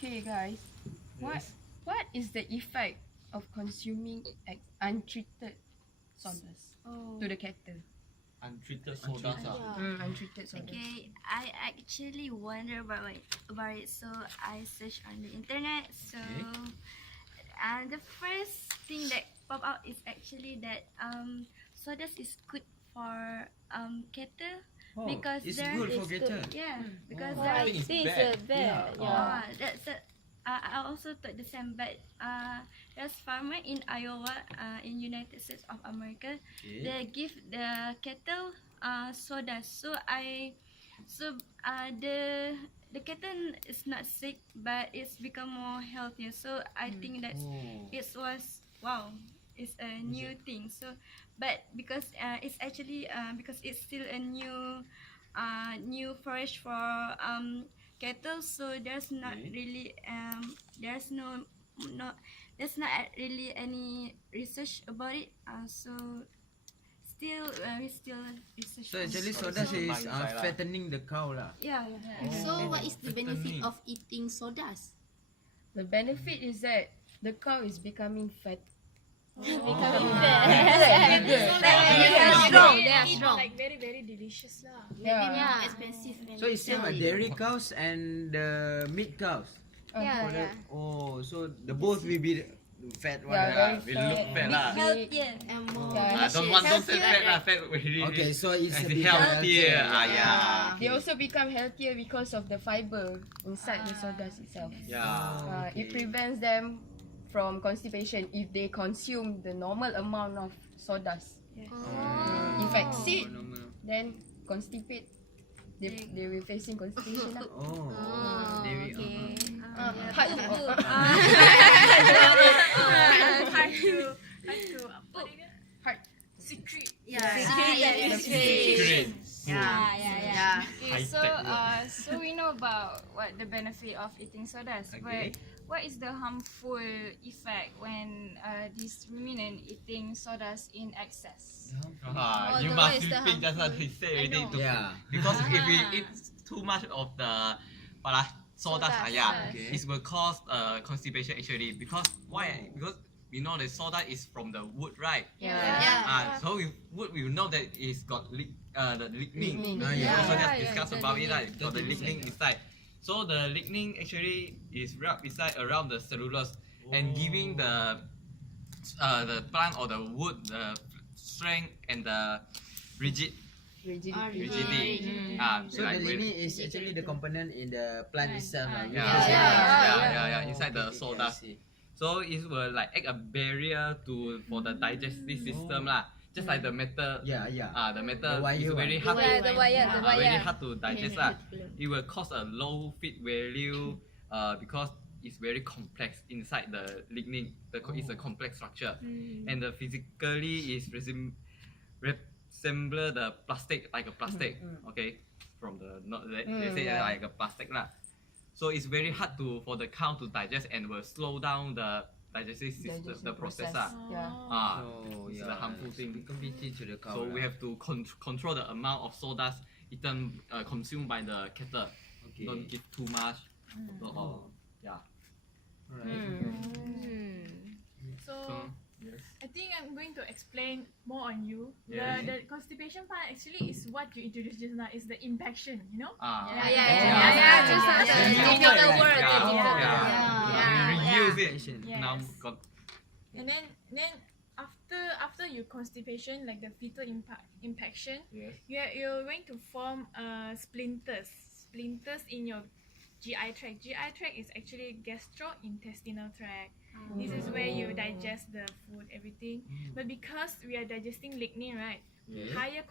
Okay, guys. What is the effect of consuming untreated sawdust to the cattle? Untreated sodas. Untreated sawdust. Okay, I actually wonder about it, so I searched on the internet. So, the first thing that pop out is actually that sawdust is good for cattle because it's there good for cattle. yeah because Oh, there I think it's think bad. it's bad. that's a, I also thought the same, but there's farmer in Iowa, in United States of America. Okay. They give the cattle sawdust. The cattle is not sick, but it's become more healthier. So I think that it was wow. It's a new thing. So, but because it's actually because it's still a new forage for cattle, so there's not really there's no there's not really any research about it. So we still research. So actually So sawdust it's is inside lah. fattening the cow lah. Yeah. So what is the benefit Fattening. of eating sawdust? The benefit is that the cow is becoming fat. They are strong. They are strong. Like very very delicious lah. Yeah, expensive. So it's same like dairy cows and the meat cows. Yeah. Oh, so the both will be fat one. Yeah, lah. very will look fat lah. Healthier. And more Don't say fat lah. Fat really. Okay, so it's a It's bit healthier. healthier. They also become healthier because of the fiber inside the sawdust itself. Yeah. It prevents them from constipation if they consume the normal amount of sawdust. If exceed, then constipate. They will facing constipation lah. Oh, dairy. okay. Hard to hard. Secret. Great. Yeah. Okay, so High-tech so we know about what the benefit of eating sawdust, Okay. but what is the harmful effect when these ruminant eating sawdust in excess? You what must is the repeat just what he said already. Yeah. Because if we eat too much of the sawdust, Okay. it will cause constipation actually. Because why? Because we know the sawdust is from the wood, right? So wood we know that it's got the lignin. Lignin. Yeah. Also just discuss about it, right? Got the lignin inside. So the lignin actually is wrapped inside around the cellulose and giving the plant or the wood the strength and the rigidity. So the lignin is actually the component in the plant itself. lah. Inside the sawdust. I see. So it will like act a barrier for the digestive system lah. Just like the metal. Yeah. The metal The wire is very one. hard. The wire. Very hard to digest lah. It will cause a low feed value. Because it's very complex inside the lignin. It's a complex structure, and the physically is resemble the plastic like a plastic. Okay, from the they say like a plastic lah. So it's very hard for the cow to digest and will slow down the digestive system, the process lah. So This is a harmful thing. Convenient to the cow. So we lah. have to control the amount of sawdust eaten consumed by the cattle. Okay. Don't give too much. Yeah. So Yes. I think I'm going to explain more on you. Yeah. The constipation part actually is what you introduced just now. Is the impaction, you know? Just like the difficult word. We reuse it. Yes. Now got And then after you constipation, like the fetal impaction, yes. you're going to form splinters in your GI tract. GI tract is actually gastrointestinal tract. This is where you digest the food, everything. But because we are digesting lignin, right? Higher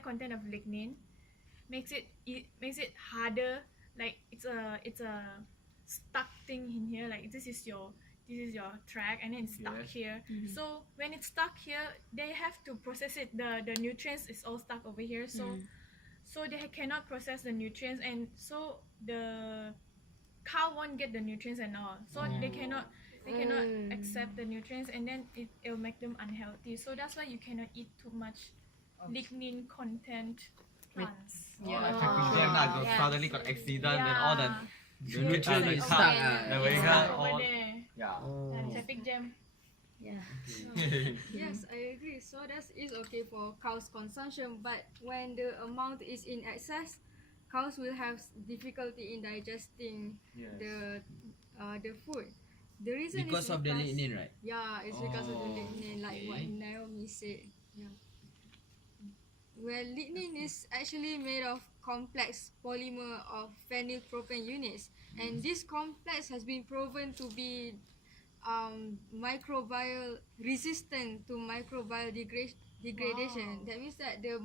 content of lignin makes it harder. Like it's a stuck thing in here. Like this is your tract, and then it's stuck here. So when it's stuck here, they have to process it. The nutrients is all stuck over here. So they cannot process the nutrients, and so the cow won't get the nutrients and all. So they cannot accept the nutrients, and then it'll make them unhealthy. So that's why you cannot eat too much lignin content plants. Like suddenly got accident, then all the The nutrient is the stuck. car, Okay. the It's vehicle, stuck over all, there. yeah. And traffic jam. Yes, I agree. Sawdust is okay for cows' consumption, but when the amount is in excess, cows will have difficulty in digesting the food. The reason Because is of the lignin, right? Yeah, it's because of the Oh, lignin, like what okay. Naomi said. Yeah. Well, lignin is actually made of complex polymer of phenylpropane units, and this complex has been proven to be microbial resistant to microbial degradation. That means that the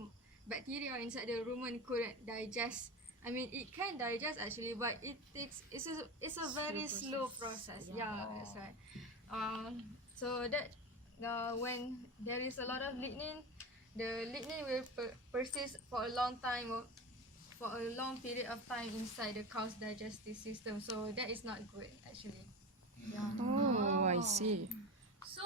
bacteria inside the rumen couldn't digest. I mean, it can digest actually, but it's a very slow process. Yeah, that's right. So that when there is a lot of lignin, the lignin will persist for a long time or for a long period of time inside the cow's digestive system. So that is not good actually. Oh, I see. So,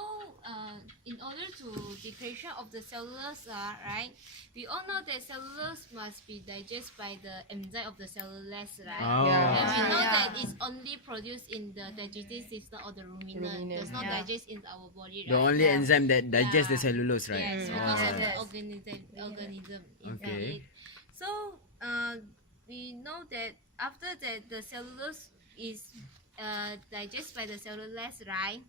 in order to degradation of the cellulose, right? We all know that cellulose must be digested by the enzyme of the cellulose, right? Oh. And we know Yeah. that it's only produced in the digestive system of the ruminant. Does not digest in our body, The right? only enzyme that digests the Yeah. cellulose, right? Yes, because of the Yes. organism inside Okay. it. So, we know that after that the cellulose is digested by the cellulose, right?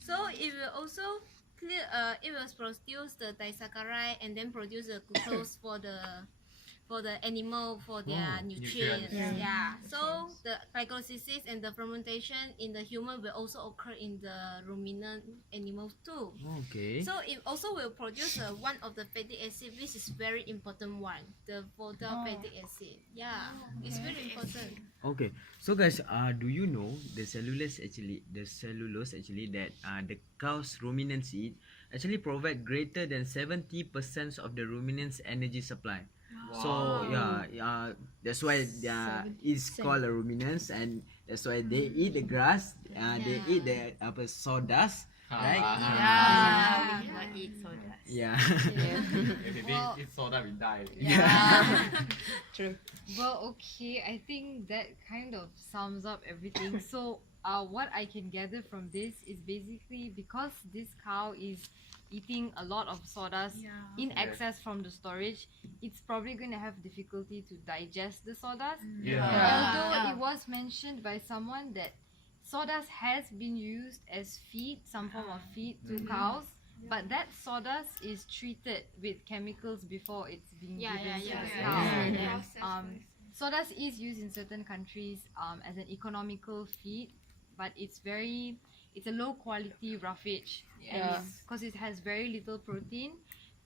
So it will also it will produce the disaccharide and then produce the glucose for the animal for their nutrients. nutrients. Yeah. So the glycolysis and the fermentation in the human will also occur in the ruminant animals too. Okay. So it also will produce one of the fatty acid, which is very important one, the fatty acid. Yeah, it's very important. Okay. So guys, do you know the cellulose actually that the cow's ruminants eat actually provide greater than 70% of the ruminants' energy supply. So yeah, that's why it's called a ruminants, and that's why they eat the grass. They eat the sawdust, right? Yeah. We cannot eat soda. Yeah. If it it's soda, we die. True. Well, okay, I think that kind of sums up everything. So, what I can gather from this is basically because this cow is eating a lot of sawdust in excess from the storage, it's probably going to have difficulty to digest the sawdust. Although it was mentioned by someone that sawdust has been used as feed, some form of feed to cows. But that sawdust is treated with chemicals before it's being given to the cow. Sawdust is used in certain countries as an economical feed, but it's a low quality roughage, because it has very little protein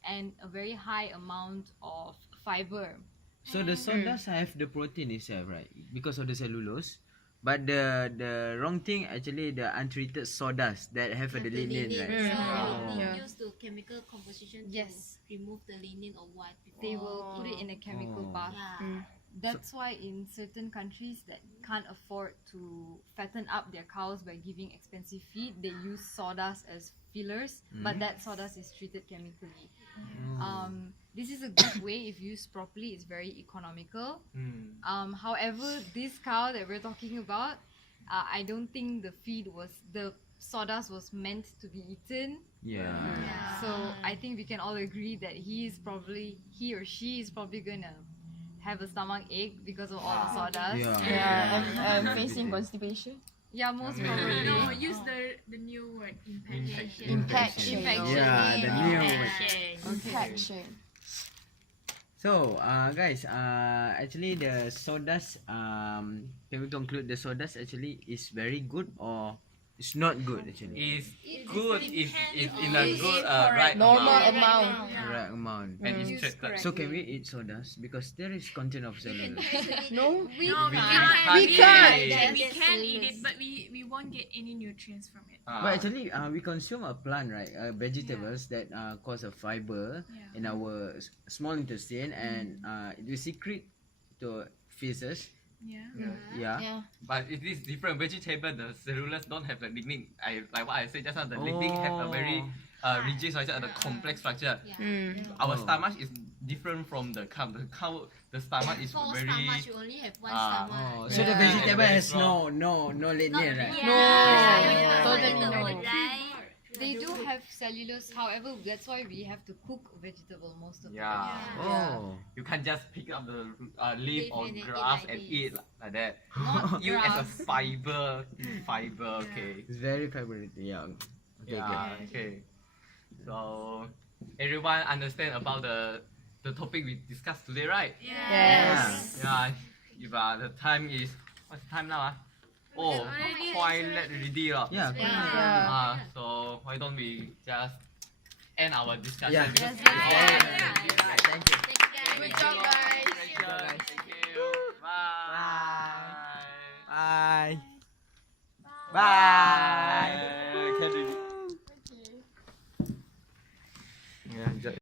and a very high amount of fiber. So the sawdust have the protein itself, right? Because of the cellulose. But the wrong thing actually the untreated sawdust that have the lignin, right? So they use the chemical composition to remove the lignin or what? They will put it in a chemical bath. Yeah. That's why in certain countries that can't afford to fatten up their cows by giving expensive feed, they use sawdust as fillers, but that sawdust is treated chemically. This is a good way if used properly. It's very economical. However, this cow that we're talking about, I don't think the sawdust was meant to be eaten. Yeah. So I think we can all agree that he or she is probably gonna have a stomach ache because of all the sawdust. Yeah, and facing constipation. Yeah, most probably. No, use the new word impaction. Impaction. Yeah, the new one. Impaction. So, guys, actually the sawdust, can we conclude the sawdust actually is very good or it's not good actually? It's good if in a good right Normal amount. amount. Right amount. And it's treated. So can we eat sawdust because there is content of cellulose? No? We can't. can't. We can eat it, but we won't get any nutrients from it. But actually, we consume a plant, right? Vegetables that cause a fiber in our small intestine, and it will secrete to feces. Yeah. But it is different. Vegetable, the cellulose don't have the lignin. Like what I said just now, the lignin have a very rigid structure and the complex structure. Our stomach is different from the cow. The stomach is For very. stomach, you only have one Ah. stomach. Oh, so the vegetable Very has strong. no linear, right? Totally no. Right? They do have cellulose, however, that's why we have to cook vegetable most of the Yeah. time. Oh. You can't just pick up the Leaf leaf or and then eat grass like and this. eat like that. Not You as a grass. fiber, okay. It's very favorite. Yeah. Okay, Yeah, okay. So everyone understand about the topic we discussed today, right? Yes. Yeah. If the time is what's the time now? Oh, twilight already. Yeah. Yeah. So why don't we just end our discussion? Yeah. Because Thank you. Thank you, guys. Good job, guys. Thank you. Bye. Bye. Bye.